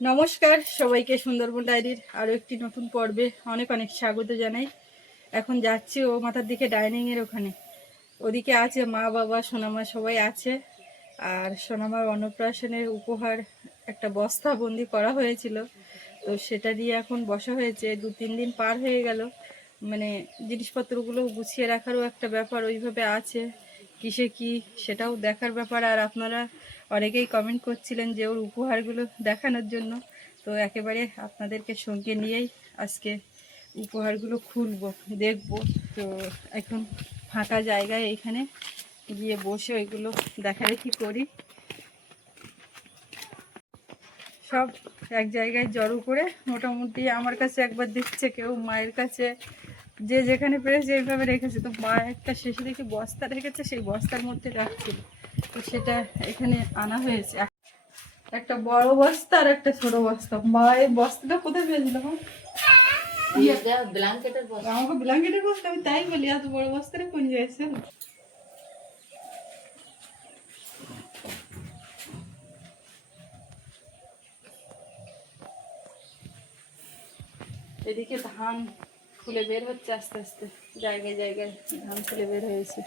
নমস্কার সবাইকে সুন্দরবন ডায়েরির আরও একটি নতুন পর্বে অনেক অনেক স্বাগত জানাই। এখন যাচ্ছি ও মাথার দিকে ডাইনিংয়ের ওখানে। ওদিকে আছে মা, বাবা, সোনামা সবাই আছে। আর সোনামার অন্নপ্রাশনের উপহার একটা বস্তা বন্দি করা হয়েছিল। তো সেটা দিয়ে এখন বসা হয়েছে। দু, তিন দিন পার হয়ে গেল। মানে জিনিসপত্রগুলো গুছিয়ে রাখারও একটা ব্যাপার ওইভাবে আছে। কিসে কি সেটাও দেখার ব্যাপার। আর আপনারা অনেকেই কমেন্ট করছিলেন যে ওর উপহারগুলো দেখানোর জন্য। তো একেবারে আপনাদেরকে সঙ্গে নিয়েই আজকে উপহারগুলো খুলবো, দেখব। তো এখন ফাঁকা জায়গায় এইখানে গিয়ে বসে ওইগুলো দেখারেখি করি। সব এক জায়গায় জড়ো করে মোটামুটি আমার কাছে একবার দিচ্ছে কেউ, মায়ের কাছে। যে যেখানে পেরেছে এইভাবে রেখেছে। তো মা একটা শেষে দেখে বস্তা রেখেছে, সেই বস্তার মধ্যে রাখছিল। তো সেটা এখানে আনা হয়েছে। একটা বড় বস্তা আর একটা ছোট বস্তা। মা এই বস্তাটা কোথায় পেয়েছিল? আমাকে ব্ল্যাঙ্কেটের বস্তা আমি তাই বলি এত বড় বস্তাটা কোন যাইছে এদিকে ধান ফুলে বের হচ্ছে আস্তে আস্তে। জায়গায় জায়গায় ধান ফুলে বের হয়েছে।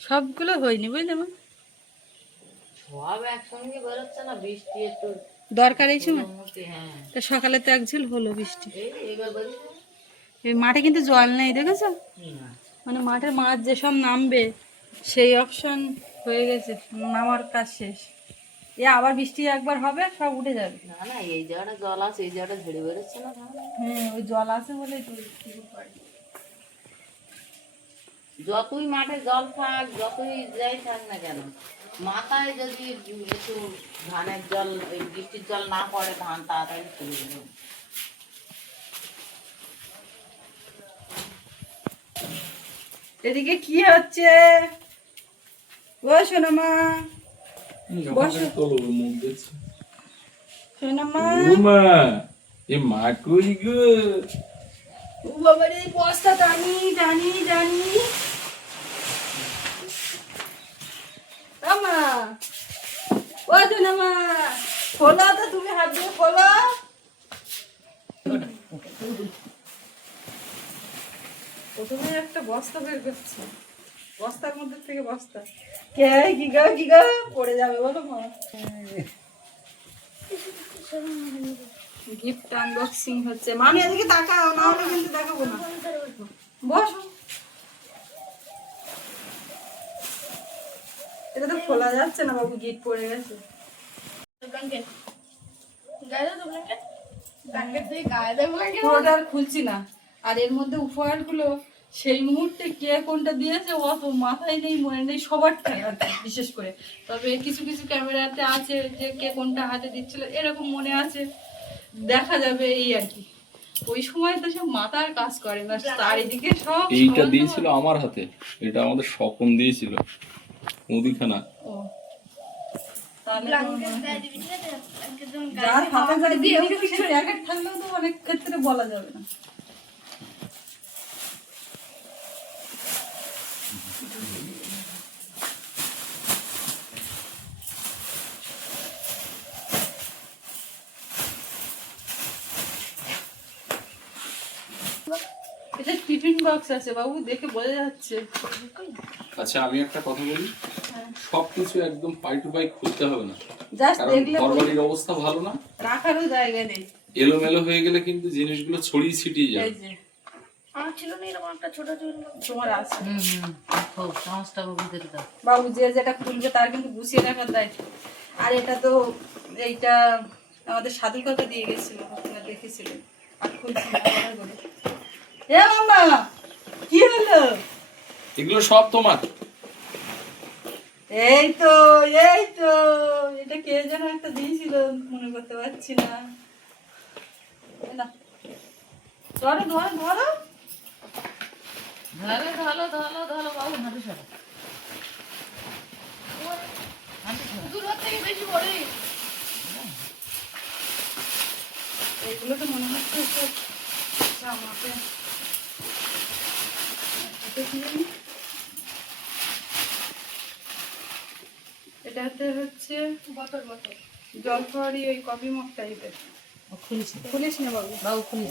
সবগুলো হয়নি বুঝলে মা? সব একসঙ্গে বেরোচ্ছে না বৃষ্টি একটু দরকার এই সময়? হ্যাঁ। তা সকালে তো একঝিল হলো বৃষ্টি। এই মাঠে কিন্তু জল নেই দেখেছ? মানে মাঠের মাছ যেসব নামবে সেই অপশন হয়ে গেছে নামার কাজ শেষ। এ আবার বৃষ্টি একবার হবে সব উঠে যাবে। না না এই জায়গাটা জল আছে এই জায়গাটা ঝেড়ে বেরোচ্ছে না হ্যাঁ ওই জল আছে পাড়ে। যতই মাঠে জল থাক যতই যাই থাক না কেন মাথায় যদি একটু ধানের জল বৃষ্টির জল না পড়ে ধান তাড়াতাড়ি চলে যাবে। এদিকে কি হচ্ছে? ও সোনামা বসো। সোনামা এ মা কই গো? ও বাবার এই বস্তা টানি টানি টানি। আমা ও খোলো তো তুমি হাত দিয়ে খোলো। প্রথমে একটা বস্তা বের করছে। বস্তার মধ্যে থেকে বস্তা। কে কি গো কি গো? পড়ে যাবে বলো মা। গিফট আনবক্সিং হচ্ছে। মামি এদিকে তাকাও না হলে কিন্তু দেখাবো না। বসো। এটা তো খোলা যাচ্ছে না বাবু গিট পড়ে গেছে। পুরোটা খুলছি না। আর এর মধ্যে উপহারগুলো সেই মুহূর্তে কে কোনটা দিয়েছে অত মাথায় নেই মনে নেই সবার বিশেষ করে। তবে কিছু কিছু ক্যামেরাতে আছে যে কে কোনটা হাতে দিচ্ছিল এরকম মনে আছে। দেখা যাবে এই আর কি। ওই সময় তো সব মাথার কাজ করে না চারিদিকে সব এইটা দিয়েছিল আমার হাতে এটা আমাদের স্বপন দিয়েছিল। মুদিখানা। যার থাকলেও তো অনেক ক্ষেত্রে বলা যাবে না। এটা টিফিন বক্স আছে বাবু দেখে বোঝা যাচ্ছে। আচ্ছা আমি একটা কথা বলি। সবকিছু একদম পাই টু পাই খুলতে হবে না। জাস্ট ঘরবাড়ির অবস্থা ভালো না। রাখারও জায়গা নেই। এলোমেলো হয়ে গেলে কিন্তু জিনিসগুলো ছড়িয়ে ছিটিয়ে যায় এই যে। তোমার আছে। হুম হুম খুব সমস্যা ভিতরে দাও। বাবু যে যেটা খুলবে তার কিন্তু গুছিয়ে রাখার দায়িত্ব। আর এটা তো এইটা আমাদের সাধু কাকা দিয়ে গেছিল আপনারা দেখেছিলেন। আর খুলছি না, আলাদা এ কি হলো? এগুলো সব তোমার এই তো এই তো এটা কে যেন একটা দিয়েছিল মনে করতে পারছি না ধরো ধরো ধরো ধরো ধরো ধরো ধরো বাবু হাঁটু সরো হাঁটু সরো এইগুলো তো মনে হচ্ছে সব জামাতে এটা কি জানি? এটাতে হচ্ছে বটল বটল জলখাবারই ওই কফি মগ টাইপের খুলিস না। খুলিস না বাবু? বাবু খুলিস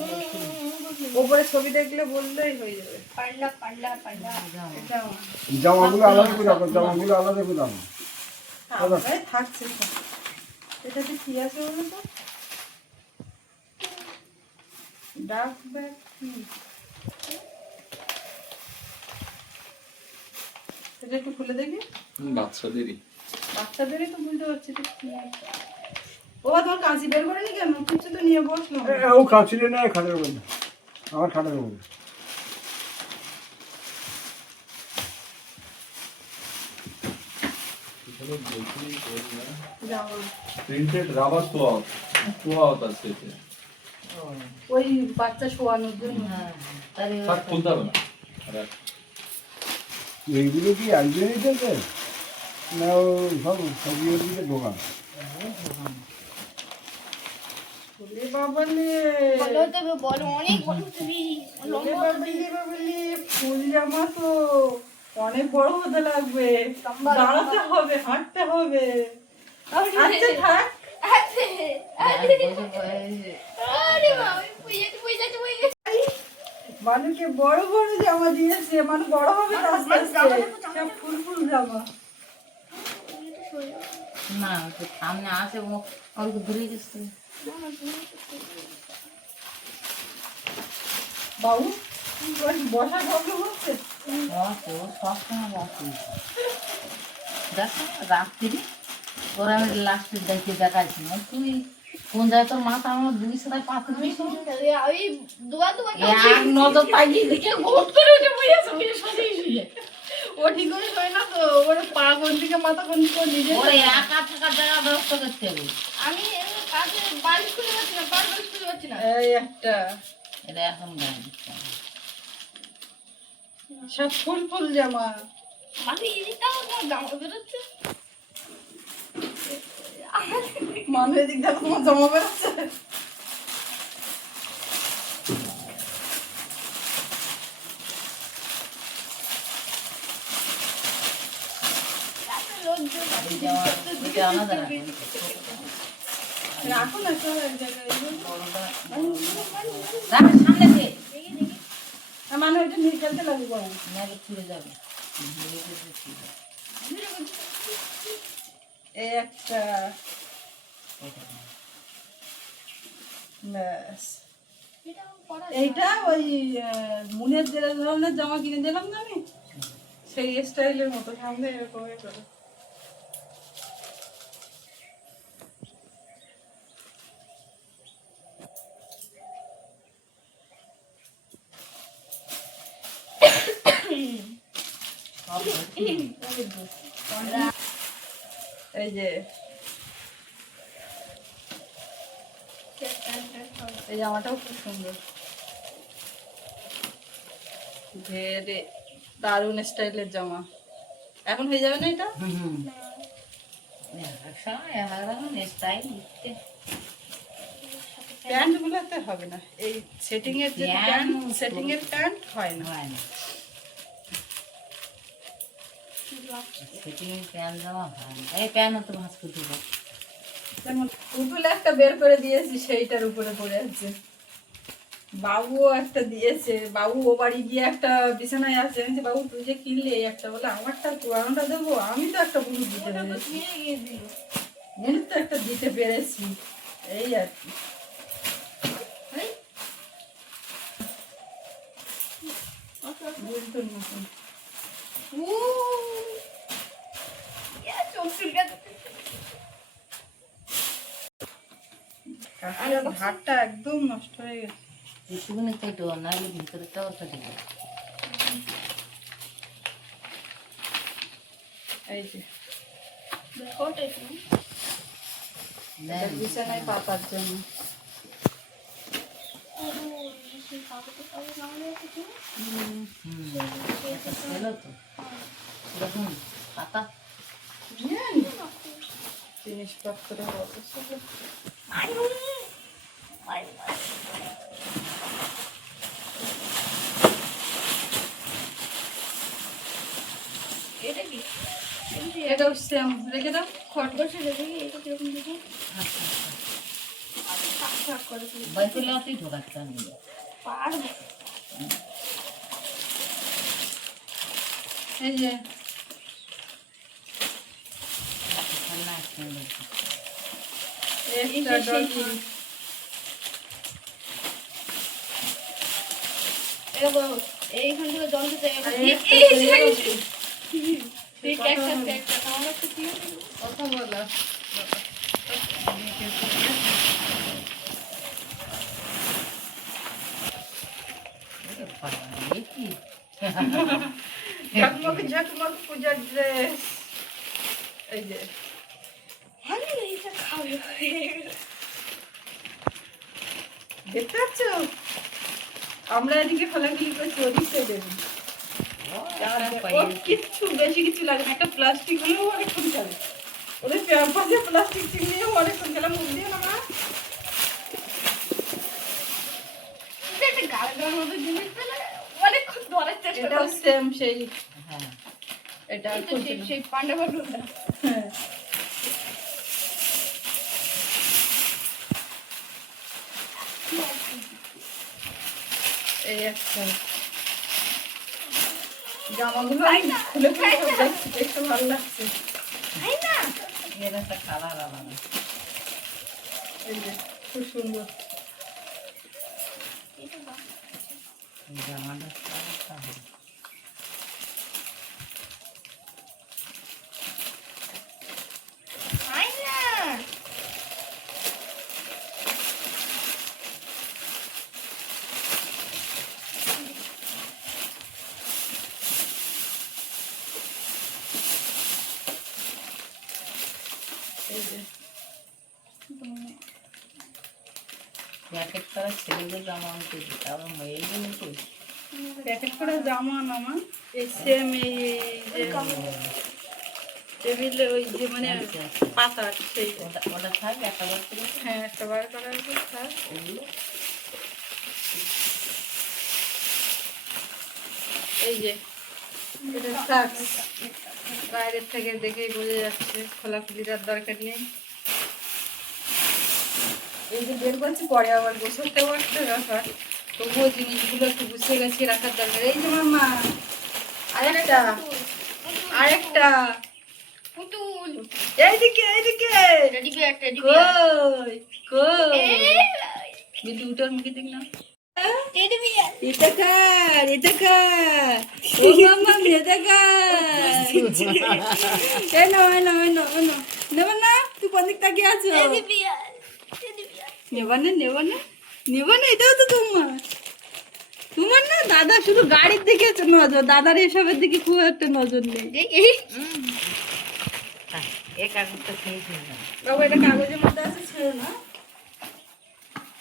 ওপরে ছবি দেখলে বললেই হয়ে যাবে। যাও। এটা আমার। জামাগুলো আলাদা করে রাখো জামাগুলো আলাদা করে রাখো। থাকছে। এটাতে কি আছে বলো তো? ডাক ব্যাগ কি? এটা একটু খুলে দেখি। বাচ্চাদেরই। বাচ্চাদেরই তো বুঝতে পারছি এটা কি। ও তোমার কাঁচি বের করে নি কেন কিছু তো নিয়ে বসল। এ, ও কাছিলে নেয় খাটের মধ্যে আমার খাটের মধ্যে প্রিন্টেড রাবার ক্লথ ক্লথ আছে ওই বাচ্চা শোয়ানোর জন্য। হ্যাঁ, তাহলে থাক খুলতে হবে না। এইগুলো কি একজনই দেবে? না ও সব দোকান বলো অনেক বড় হতে লাগবে। দাঁড়াতে হবে হাঁটতে হবে। আচ্ছা থাক। মানুষকে বড় বড় জামা দিয়েছে মানুষ বড় হবে তো আস্তে আস্তে ফুল ফুল জামা। না সামনে আসে ও ওকে ঘুরে গেছে বাবু বসা রাত্রি ওরা আমি লাস্টে দেখে দেখাইছি তুই কোন জায়গায় তোর মাথা আমার দুই সাথে এক নজর তাকিয়ে দেখে ও ঠিক করে শোয় না? তো ওর পা কোন দিকে মাথা কোন দিকে ও নিজে ওরে একা থাকার জায়গা ব্যবস্থা করতে হবে। আমি খুলে পাচ্ছি না খুলে পাচ্ছি না। এই একটা। এটা এখন গায়ে সব ফুল ফুল জামা। এদিকটাও বেরোচ্ছে মানুষ এদিক দেখো তোমার জামা বেরোচ্ছে লোকজন এই যাওয়ার এটা আলাদা রাখো। এইটা ওই মুনের যে ধরনের জামা কিনে দিলাম না আমি সেই স্টাইলের মতো সামনে এরকম এই যে। এই জামাটাও খুব সুন্দর। ঘেরে দারুণ স্টাইলের জামা। এখন হয়ে যাবে না এটা? রকম স্টাইল দিচ্ছে। প্যান্ট গুলোতে হবে না। এই সেটিং এর প্যান্ট সেটিং এর প্যান্ট হয় না। হয় না। ফিটিং প্যান হয় এই প্যানও তো ভাঁজ। যেমন পুতুল একটা বের করে দিয়েছি সেইটার উপরে পড়ে আছে। বাবুও একটা দিয়েছে। বাবু ও বাড়ি গিয়ে একটা বিছানায় আছে। আমি বাবু তুই যে কিনলি এই একটা? বলে আমারটা পুরানোটা দেবো। আমি তো একটা পুরো দিতে পেরেছি। আমি তো একটা দিতে পেরেছি। এই আর কি। নতুন উ ইয়া চোখ চুলকাচ্ছে কাকির হাতটা একদম নষ্ট হয়ে গেছে একটুখানি কেটো নাহলে ভিতরেটাও ফেটে যাবে এই যে দেখো একটু দেন। বিছানায় পাতার জন্য হুম, পাতা জিনিসপত্র। এটা কি এটাও সেম রেখে দাও খরগোশের দেখি এটা কীরকম দেখি আচ্ছা থাক থাক করে তুই বাইকুলে তুই ঢোকাতে পারব এই যে ঠান্ডা আসছে না বলছি। একটা ডগি এরকম এইখান থেকে জল দিতে কথা বলো? ঝকমক ঝকমক পূজার ড্রেস এই যে দেখতে পাচ্ছ? আমরা এদিকে খোলাখুলি করছি ওদিকে পাইয়ে- কিচ্ছু বেশি কিছু লাগে না। একটা প্লাস্টিক হলেও অনেকক্ষণ চলে ওদের পাশে প্লাস্টিক চিংড়িও অনেকক্ষণ খেলাম মুখ দিয়ে না অনেকক্ষণ ধরার চেষ্টা করছি। সেই। হ্যাঁ। এটা সেই পান্ডা এই একটা। জামাগুলো খুলে খুলে দেখছি দেখতে ভালো লাগছে। এর একটা কালার আলাদা। এই যে খুব সুন্দর। এটা বাহ। এই জামাটার কালারটা ভালো। তাই না এই যে প্যাকেট ছেলেদের জামা আনতে তারপর মেয়েগুলো তো প্যাকেট করা জামা নামা এই সেম এই যে টেবিলে ওই যে মানে পাতা সেই ওটা থাক একটা বার করে। হ্যাঁ একটা বার করা আছে থাক। এই যে বাইরের থেকে দেখেই বোঝা যাচ্ছে খোলাখুলির আর দরকার নেই। এই যে বের করছি পরে আবার গোসলটাও একটা ব্যাপার। তবুও জিনিসগুলো একটু গুছিয়ে গেছে রাখার দরকার। এই যে মামা আরেকটা আরেকটা। পুতুল। এইদিকে এইদিকে। কই কই? উঠার মুখে দেখ না। ও মামা নেব না? তুই কোন দিক তাকিয়ে আছো নেব না নেব না নেব না এটাও তো তোমার। তোমার না দাদা শুধু গাড়ির দিকে নজর দাদার এসবের দিকে খুব একটা নজর নেই। এই কাগজটা বাবু এটা কাগজের মধ্যে আছে ছেড়ে না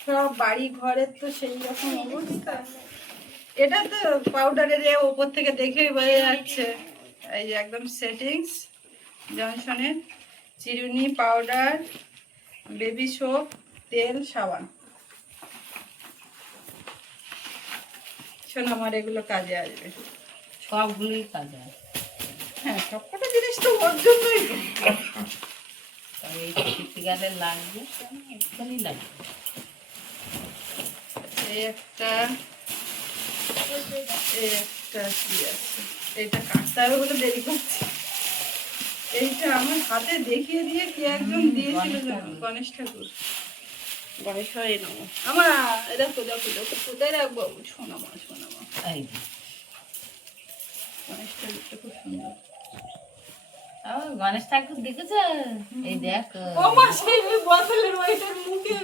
সব বাড়ি ঘরের তো সেই রকম অবস্থা। এটা তো পাউডারের এ ওপর থেকে দেখে বোঝা যাচ্ছে। এই যে একদম সেটিংস জনসনের চিরুনি পাউডার বেবি সোপ তেল সাবান। শোনো আমার এগুলো কাজে আসবে। সবগুলোই কাজে। হ্যাঁ সবকটা জিনিস তো ওর জন্যই তবে এই শীতকালে লাগবে একটুখানি লাগবে। এই একটা এই একটা কি আছে? এইটা কাটতে হবে বলে দেরি করছি। এইটা আমার হাতে দেখিয়ে দিয়ে কি একজন দিয়েছিল গণেশ ঠাকুর। গণেশ হয় নম আমার এটা পূজা কোথায় রাখব? শোনা মা শোনা মা এই যে। খুব সুন্দর। গণেশ ঠাকুর দেখেছ? এই দেখ। ও মা সেই বোতলের ওইটার মুখে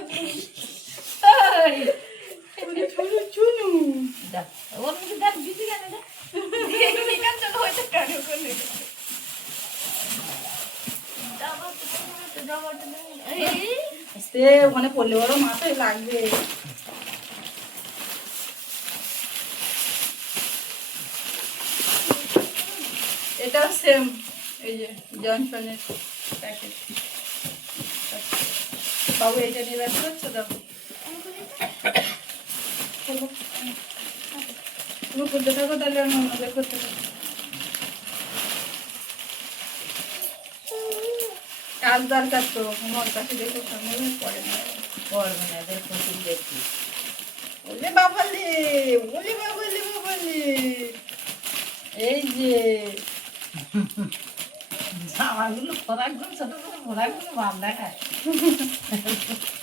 চুনু চুনু। দেখ ওর মুখে দেখ দিদি কেন দেখ? এই। সে ওখানে পড়লে ওরও মাথায় লাগবে। এটাও সেম এই যে জনসনের প্যাকেট বাবু এটা নিয়ে ব্যস্ত হচ্ছে দেখো তুমি খুলতে থাকো তাহলে আমি অন্য বের করতে থাকো কাজ দরকার তো আমার কাছে দেখো সামনে পড়ে না। করবে না এদের প্রচুর দেখি। ওলে বাবালে ওলে বাবালে বাবালে। এই যে জামাগুলো খোরাকগুলো ছোট ছোট খোরাকগুলো ভাব দেখায়।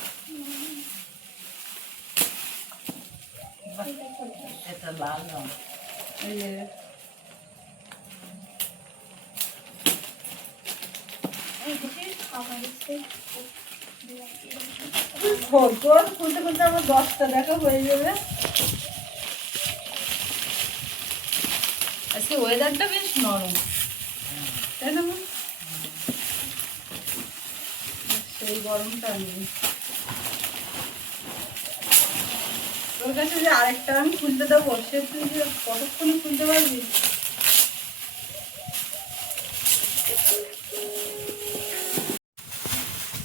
এই যে এই দেখি খাবার দিচ্ছে খোল তোর খুলতে খুলতে আমার দশটা দেখা হয়ে যাবে আজকে ওয়েদারটা বেশ নরম। তাই না সেই গরমটা নেই। তোর কাছে যে আরেকটা আমি খুলতে দেবো সে তুই যে কতক্ষণে খুলতে পারবি?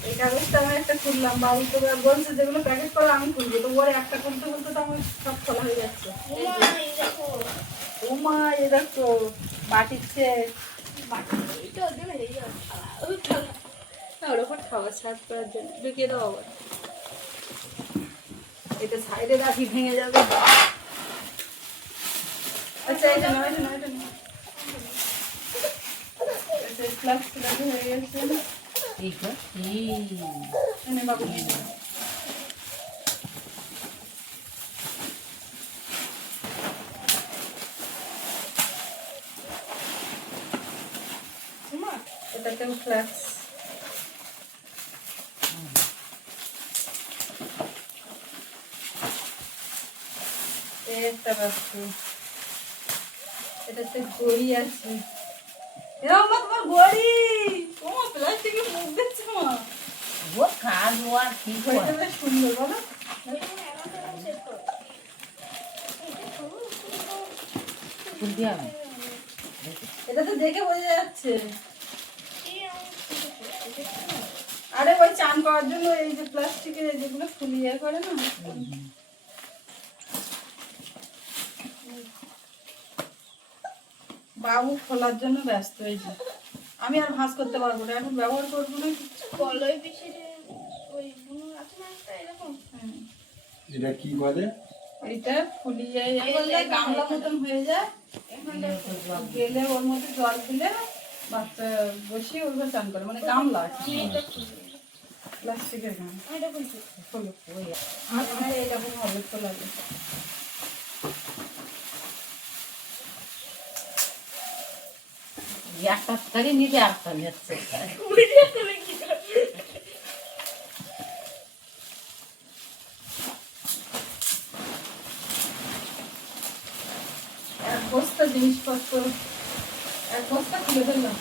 এই কাগজটা আমি একটা খুললাম বাবু তো বলছে যেগুলো প্যাকেট করা আমি খুলবো। তো ওর একটা খুলতে খুলতে তো আমার সব খোলা হয়ে যাচ্ছে। দেখো ও মা এ দেখো বাটির চেক এটা ওদের এই ওই থালা না ওর ওপর খাবার সার্ভ করার জন্য। ঢুকিয়ে দাও আবার। এটা সাইডে রাখি ভেঙে যাবে আচ্ছা এটা নয় এটা নয় এটা নয় ক্লাস ক্লাস হয়ে গেছে ঠিক আছে এনে বাবু নিয়ে নাও। মা, এটাতেও ফ্লাক্স রাখছি এটাতে আছে। মা তোমার গড়ি ও মা মুখ দেখছ মা ও খাব আর কি করে? সুন্দর বলো। এটা তো দেখে বোঝা যাচ্ছে। আরে ওই চান করার জন্য এই যে প্লাস্টিকের যেগুলো ফুলিয়ে করে না? বাবু খোলার জন্য ব্যস্ত যে। আমি আর ভাঁজ করতে পারব না এখন ব্যবহার করব না। কলই পিছিয়ে ওই বুনো আছে না এরকম? এটা কি বলে? এইটা ফুলিয়ে এই গামলা মতন হয়ে যায়। গেলে ওর মধ্যে জল দিলে বাচ্চা বসিয়ে চান করে মানে গামলা প্লাস্টিকের গামলা। আর হবে খোলা যায়। একটা থেকে নিজে একটা নিচ্ছে এক বস্তা জিনিসপত্র এক বস্তা খুলে ফেললাম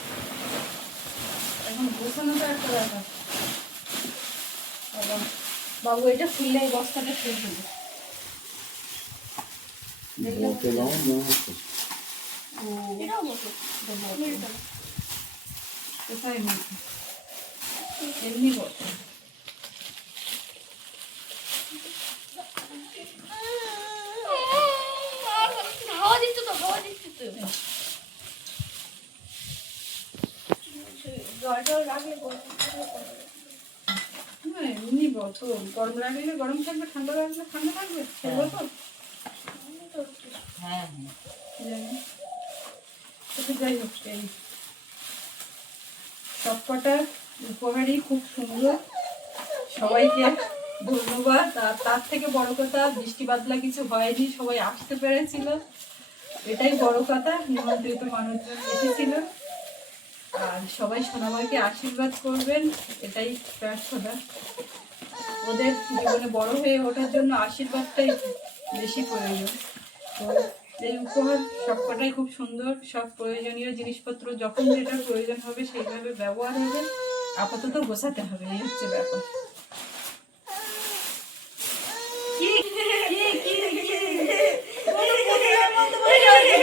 এখন গোছানোটা একটা ব্যাপার বাবা, বাবু এটা খুললে এই বস্তাটা খুলে ফেলবে পেলাম মনে হচ্ছে ও এটাও বলছি কোথায় এমনি বসে হাওয়া দিচ্ছে তো হাওয়া দিচ্ছে তো জল টল। না এমনি বোতল গরম রাখলে গরম থাকবে ঠান্ডা রাখলে ঠান্ডা থাকবে বোতল হ্যাঁ হ্যাঁ যাই হোক এই সবকটা উপহারই খুব সুন্দর। সবাইকে ধন্যবাদ। আর তার থেকে বড় কথা, বৃষ্টি বাদলা কিছু হয়নি, সবাই আসতে পেরেছিল। এটাই বড় কথা, নিমন্ত্রিত মানুষজন এসেছিল। আর সবাই সোনামাকে আশীর্বাদ করবেন, এটাই প্রার্থনা। ওদের জীবনে বড় হয়ে ওঠার জন্য আশীর্বাদটাই বেশি প্রয়োজন। তো এই উপহার সবকটাই খুব সুন্দর সব প্রয়োজনীয় জিনিসপত্র যখন যেটা প্রয়োজন হবে সেইভাবে ব্যবহার হবে আপাতত গোছাতে হবে এই হচ্ছে ব্যাপার কি কি কি কি কোনো পুতুলের মতো বসে আছে।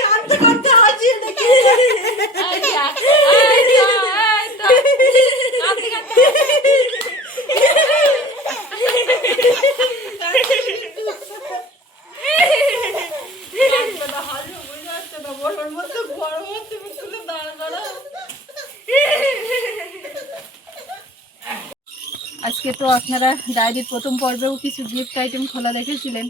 কাঁদতে কাঁদতে হাসিয়ে দেখি আজকে তো আপনারা ডায়েরির প্রথম পর্বেও কিছু গিফট আইটেম খোলা দেখেছিলেন,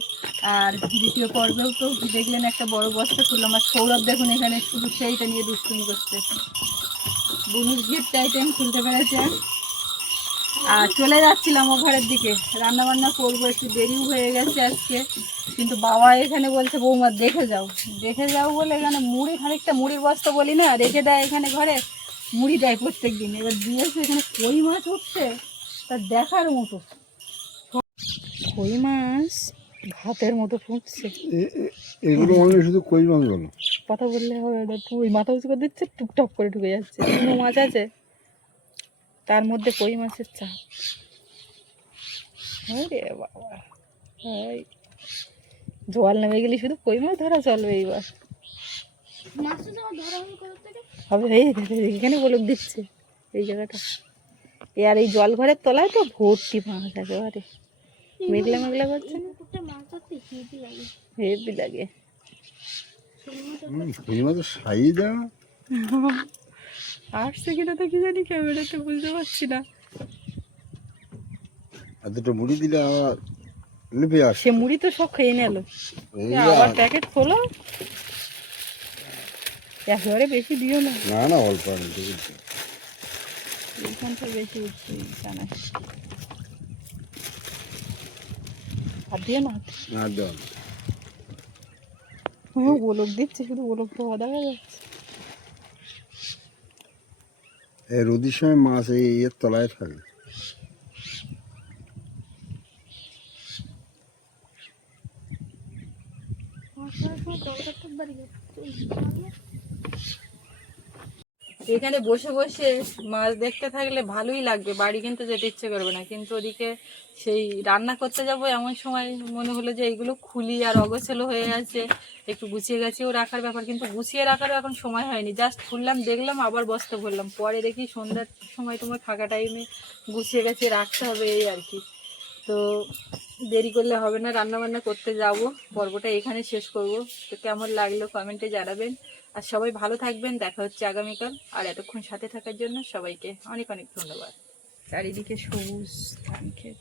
আর দ্বিতীয় পর্বেও তো দেখলেন একটা বড় বস্তা খুললাম আর সৌরভ দেখুন এখানে শুধু সেইটা নিয়ে দুষ্টুমি করছে বুনুর গিফট আইটেম খুলতে পেরেছে। আর চলে যাচ্ছিলাম ও ঘরের দিকে। রান্না বান্না করব, একটু দেরিও হয়ে গেছে আজকে। কিন্তু বাবা এখানে বলছে, বৌমা, দেখে যাও। দেখে যাও বলে এখানে মুড়ি, খানিকটা মুড়ির বস্তা বলি না, রেখে দেয় এখানে ঘরে। মুড়ি দেয় প্রত্যেক দিন এবার দিয়েছে এখানে কই মাছ উঠছে? তা দেখার মতো। কই মাছ? ভাতের মতো ফুটছে। এগুলো মনে শুধু কই মাছ বলো। কথা বললে হবে না তুই মাথা উঁচু করে দিচ্ছে টুকটাক করে ঢুকে যাচ্ছে। কোনো মাছ আছে? তার মধ্যে কই মাছের চাপ। রে বাবা হাই। জল নেমে গেলে শুধু কই মাছ ধরা চলবে এইবার। মাছটা যখন ধরা হবে এই এখানে বলক দিচ্ছে এই জায়গাটা। আর এই জল ঘরের তলায় তো ভর্তি মাছ একেবারে। মেঘলা মেঘলা করছে না? হেভি লাগে। আসছে কিনা তো কি জানি ক্যামেরাতে বুঝতে পারছি না। আর দুটো মুড়ি দিলে আবার লিপে আসে সে মুড়ি তো সব খেয়ে নিল। আবার প্যাকেট খোলো। একেবারে বেশি দিও না। না না অল্প বলছি। এইখানটা বেশি উঠছে জানা আর দিও না না দেওয়া ও গোলক দিচ্ছে শুধু গোলক তো দেখা যাচ্ছে। এই রোদির সময় মাছ এই এর তলায় থাকে। বাড়ি এখানে বসে বসে মাছ দেখতে থাকলে ভালোই লাগবে, বাড়ি কিন্তু যেতে ইচ্ছে করবে না। কিন্তু ওদিকে সেই রান্না করতে যাব এমন সময় মনে হলো যে এইগুলো খুলি আর অগোছালো হয়ে আছে, একটু গুছিয়ে গাছিয়েও রাখার ব্যাপার, কিন্তু গুছিয়ে রাখারও এখন সময় হয়নি। জাস্ট খুললাম, দেখলাম, আবার বস্তা ভরলাম। পরে দেখি সন্ধ্যার সময় তোমার ফাঁকা টাইমে গুছিয়ে গাছিয়ে রাখতে হবে এই আর কি। তো দেরি করলে হবে না রান্না বান্না করতে যাব। পর্বটা এখানে শেষ করব। তো কেমন লাগল কমেন্টে জানাবেন। আর সবাই ভালো থাকবেন, দেখা হচ্ছে আগামীকাল। আর এতক্ষণ সাথে থাকার জন্য সবাইকে অনেক অনেক ধন্যবাদ। চারিদিকে সবুজ ধান ক্ষেত